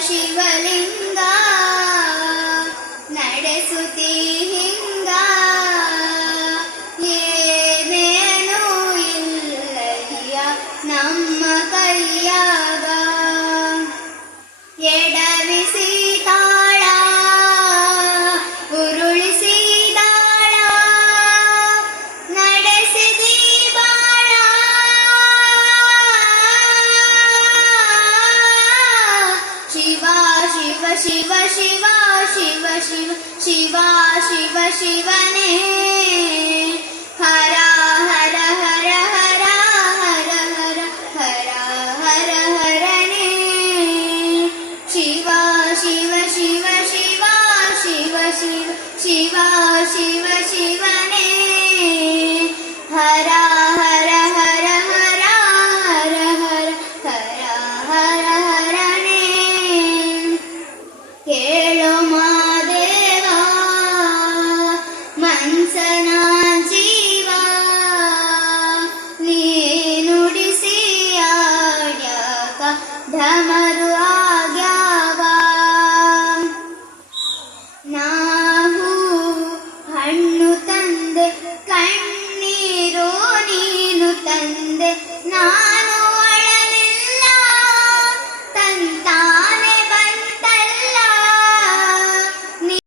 ಶಿವಲಿಂಗ ನಡೆಸುತ್ತೀ ಹಿಂಗ ಏನೇನೂ ಇಲ್ಲಯ್ಯ ನಮ್ಮ ಕೈಯಾಗ ಎಡವಿಸಿ ತಾಳ ಉರುಳಿಸಿ ದಾಳ ನಡೆಸಿದಿ ಬಾಳ ಶಿವ ಶಿವ ಶಿವ ಶಿವ ಶಿವ ಶಿವ ಶಿವ ಶಿವ ಶಿವನೇ ಹರ ಹರ ಹರ ಹರ ಹರ ಹರ ಹರ ಹರ ಹರನೇ ಶಿವ ಶಿವ ಶಿವ ಶಿವ ಶಿವ ಶಿವ ಶಿವ ಶಿವ